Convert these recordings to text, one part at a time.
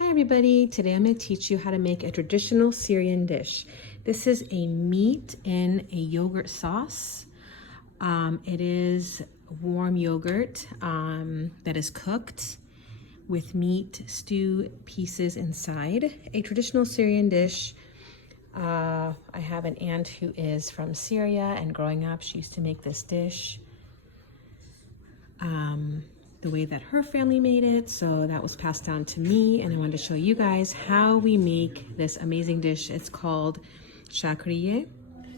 Hi everybody, today I'm going to teach you how to make a traditional Syrian dish. This is a meat in a yogurt sauce. It is warm yogurt that is cooked with meat stew pieces inside. A traditional Syrian dish. I have an aunt who is from Syria, and growing up she used to make this dish the way that her family made it, so that was passed down to me, and I wanted to show you guys how we make this amazing dish. It's called Shakriya.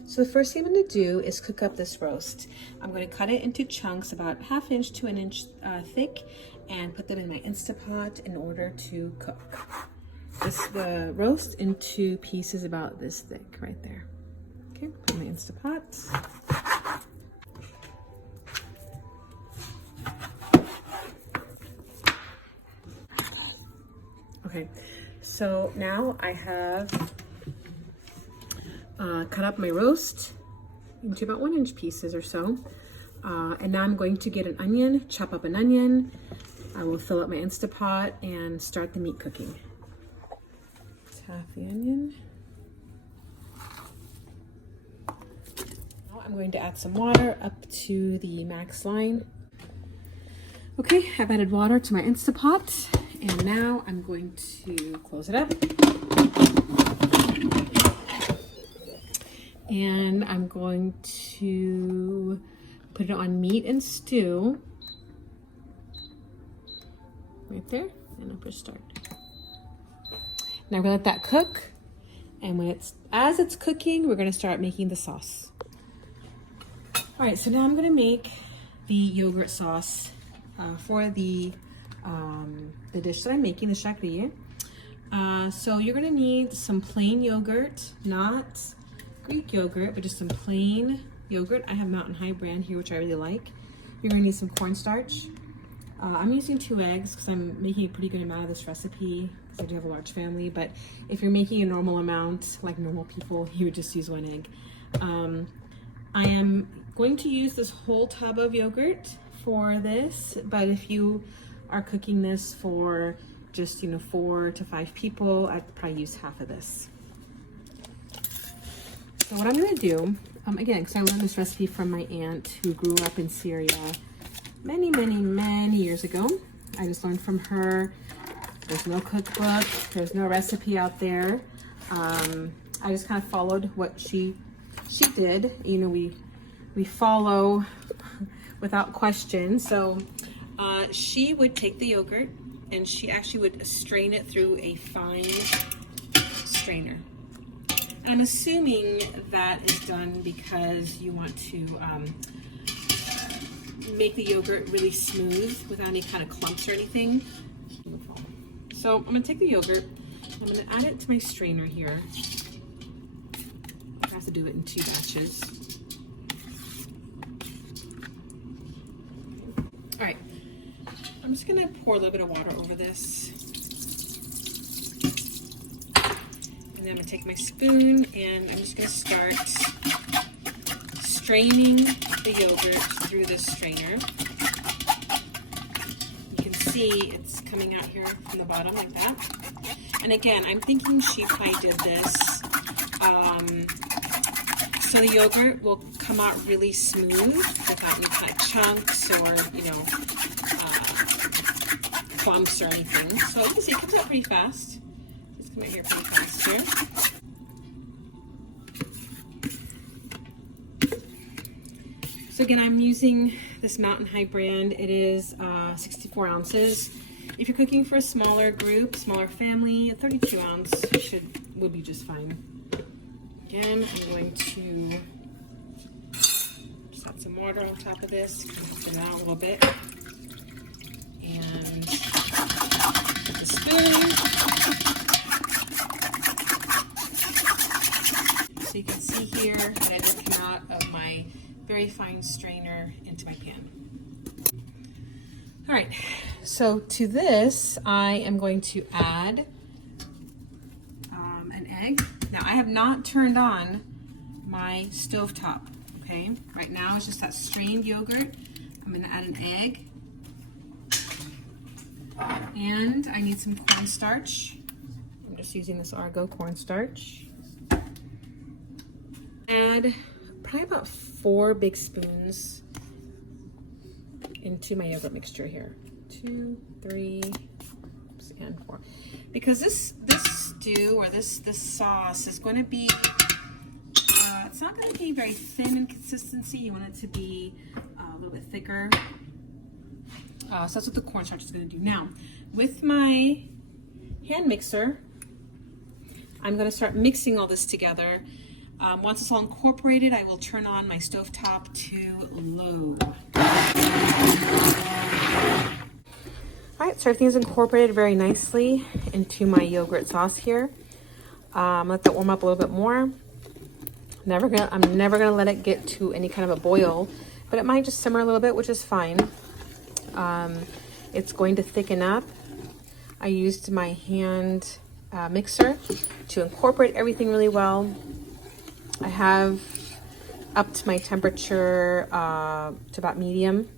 So the first thing I'm going to do is cook up this roast. I'm going to cut it into chunks about 1/2 inch to 1 inch thick and put them in my Instapot in order to cook. The roast into pieces about this thick right there. Okay, put in my Instapot. Okay, so now I have cut up my roast into about 1 inch pieces or so. And now I'm going to get an onion, chop up an onion. I will fill up my Instapot and start the meat cooking. It's half the onion. Now I'm going to add some water up to the max line. Okay, I've added water to my Instapot. And now I'm going to close it up. And I'm going to put it on meat and stew. Right there. And I'll push start. Now we're gonna let that cook. And as it's cooking, we're gonna start making the sauce. All right, so now I'm gonna make the yogurt sauce for the dish that I'm making, the shakriya. So you're gonna need some plain yogurt, not Greek yogurt, but just some plain yogurt. I have Mountain High brand here, which I really like. You're gonna need some cornstarch. I'm using 2 eggs because I'm making a pretty good amount of this recipe because I do have a large family, but if you're making a normal amount, like normal people, you would just use 1 egg. I am going to use this whole tub of yogurt for this, but if you are cooking this for just 4 to 5 people, I'd probably use half of this. So what I'm gonna do, again, because I learned this recipe from my aunt who grew up in Syria many years ago. I just learned from her. There's no cookbook, there's no recipe out there. I just kind of followed what she did. We follow without question. So she would take the yogurt and she actually would strain it through a fine strainer. And I'm assuming that is done because you want to make the yogurt really smooth without any kind of clumps or anything. So I'm gonna take the yogurt, I'm gonna add it to my strainer here. I have to do it in 2 batches. All right, I'm just gonna pour a little bit of water over this. And then I'm gonna take my spoon and I'm just gonna start straining the yogurt through this strainer. You can see it's coming out here from the bottom like that. And again, I'm thinking she probably did this so the yogurt will come out really smooth without any kind of chunks or clumps or anything. So you can see it comes out pretty fast. Just come out here pretty fast here. So again, I'm using this Mountain High brand. It is 64 ounces. If you're cooking for a smaller group, smaller family, a 32 ounce would be just fine. Again, I'm going to just add some water on top of this, thin it out a little bit, and with the spoon. So you can see here that I just came out of my very fine strainer into my pan. All right, so to this, I am going to add an egg. Now I have not turned on my stovetop, okay? Right now it's just that strained yogurt. I'm gonna add an egg. And I need some cornstarch. I'm just using this Argo cornstarch. Add probably about 4 big spoons into my yogurt mixture here. 2, 3, and 4. Because this stew or this sauce is going to be, it's not going to be very thin in consistency. You want it to be a little bit thicker. So that's what the cornstarch is going to do. Now, with my hand mixer, I'm going to start mixing all this together. Once it's all incorporated, I will turn on my stovetop to low. All right, so everything's incorporated very nicely into my yogurt sauce here. Let that warm up a little bit more. I'm never gonna let it get to any kind of a boil, but it might just simmer a little bit, which is fine. It's going to thicken up. I used my hand mixer to incorporate everything really well. I have upped my temperature to about medium.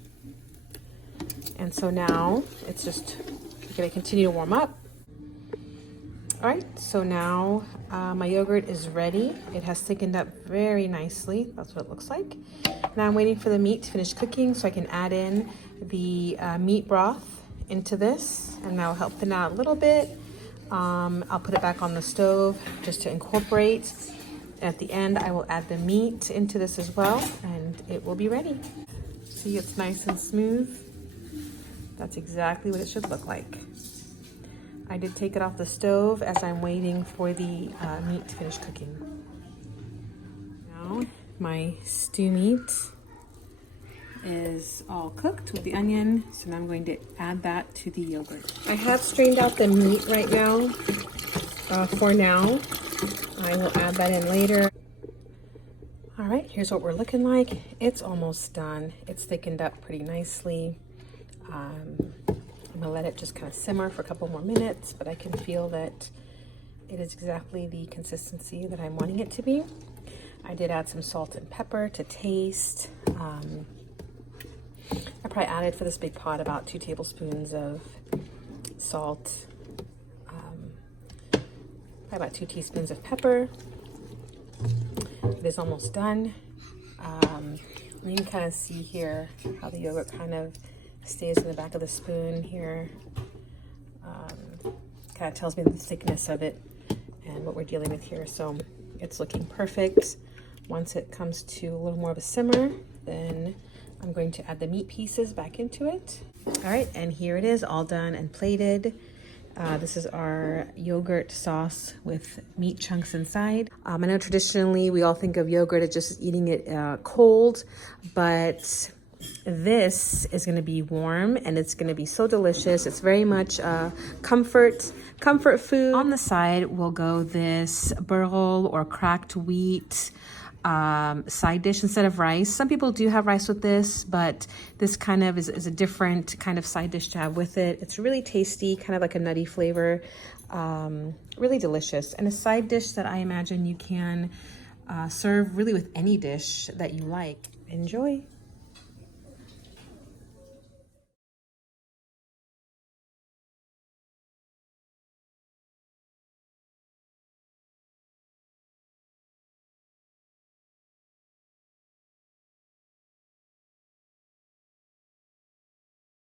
And so now it's just going to continue to warm up. All right, so now my yogurt is ready. It has thickened up very nicely. That's what it looks like. Now I'm waiting for the meat to finish cooking so I can add in the meat broth into this, and that'll help thin out a little bit. I'll put it back on the stove just to incorporate. At the end, I will add the meat into this as well, and it will be ready. See, it's nice and smooth. That's exactly what it should look like. I did take it off the stove as I'm waiting for the meat to finish cooking. Now, my stew meat is all cooked with the onion, so now I'm going to add that to the yogurt. I have strained out the meat right now. For now, I will add that in later. All right, here's what we're looking like. It's almost done. It's thickened up pretty nicely. I'm gonna let it just kind of simmer for a couple more minutes, but I can feel that it is exactly the consistency that I'm wanting it to be. I did add some salt and pepper to taste. I probably added for this big pot about 2 tablespoons of salt, about 2 teaspoons of pepper. It is almost done. You can kind of see here how the yogurt kind of stays in the back of the spoon here. Kind of tells me the thickness of it and what we're dealing with here. So it's looking perfect. Once it comes to a little more of a simmer, then I'm going to add the meat pieces back into it. All right, and here it is, all done and plated. This is our yogurt sauce with meat chunks inside. I know traditionally we all think of yogurt as just eating it cold, but this is going to be warm and it's going to be so delicious. It's very much comfort food. On the side will go this burl or cracked wheat side dish instead of rice. Some people do have rice with this, but this kind of is a different kind of side dish to have with it. It's really tasty, kind of like a nutty flavor, really delicious, and a side dish that I imagine you can serve really with any dish that you like. Enjoy.